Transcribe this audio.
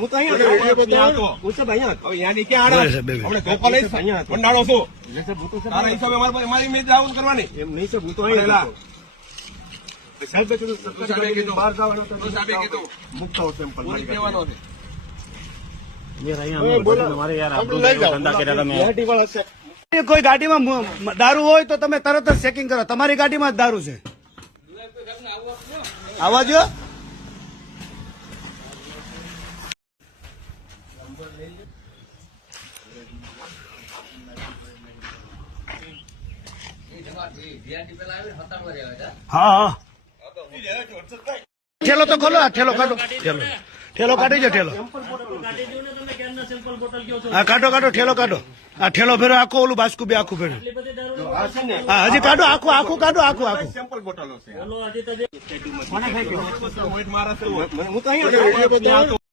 હું તો અહીંયા ભંડાળો છું તારા હિસાબે મારી મેચ આવું કરવાની એમ નહીં છે. હું તો અહીંયા કોઈ ગાડીમાં દારૂ હોય તો તમે તરત જ ચેકિંગ કરો. તમારી ગાડીમાં જ દારૂ છે. આવવા જો. હા હા ઠેલો તો ખોલો. ઠેલો કાઢો. ઠેલો કાઢી જો. ઠેલો હા કાઢો ઠેલો કાઢો. આ ઠેલો ફેરો આખો ઓલું બાસ્કુ બે આખું ફેરો. હા હજી કાઢો આખું કાઢો આખું. સેમ્પલ બોટલો છે. કોને ખાઈ ગયો? હું તો અહીંયા